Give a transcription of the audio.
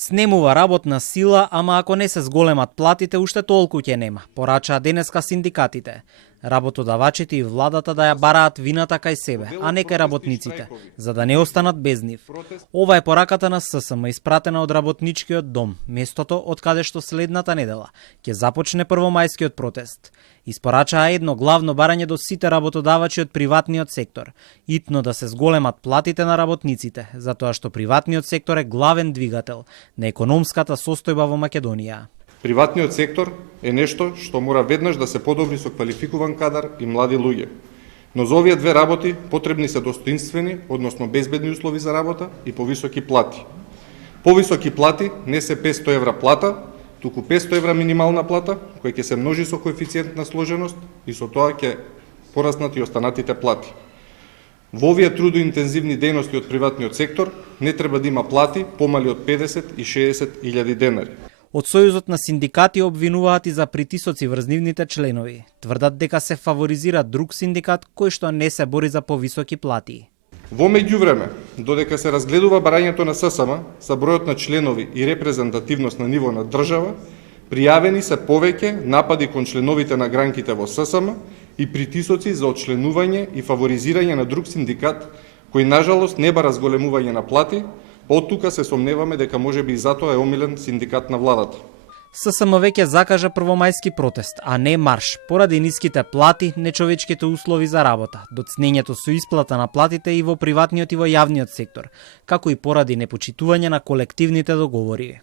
Снемува работна сила, ама ако не се зголемат платите, уште толку ќе нема, порачаа денеска синдикатите. Работодавачите и владата да ја бараат вината кај себе, а не кај работниците, за да не останат без нив. Ова е пораката на ССМ, испратена од работничкиот дом, местото од каде што следната недела ќе започне првомајскиот протест. Испорачаа едно главно барање до сите работодавачи од приватниот сектор, итно да се зголемат платите на работниците, затоа што приватниот сектор е главен двигател на економската состојба во Македонија. Приватниот сектор е нешто што мора веднаш да се подобри со квалификуван кадар и млади луѓе. Но за овие две работи потребни се достоинствени, односно безбедни услови за работа и повисоки плати. Повисоки плати не се 500 евра плата, туку 500 евра минимална плата, која ќе се множи со коефициент на сложеност и со тоа ќе пораснат и останатите плати. Во овие трудоинтензивни дејности од приватниот сектор не треба да има плати помали од 50 и 60 илјади денари. Од Сојузот на синдикати обвинуваат и за притисоци врз нивните членови. Тврдат дека се фаворизира друг синдикат кој што не се бори за повисоки плати. Во меѓувреме, додека се разгледува барањето на ССМ за бројот на членови и репрезентативност на ниво на држава, пријавени се повеќе напади кон членовите на гранките во ССМ и притисоци за отчленување и фаворизирање на друг синдикат, кој нажалост не бара зголемување на плати, од тука се сомневаме дека можеби и затоа е омилен синдикат на владата. ССМ веќе закажа првомајски протест, а не марш, поради ниските плати, нечовечките услови за работа, доцнењето со исплата на платите и во приватниот и во јавниот сектор, како и поради непочитување на колективните договори.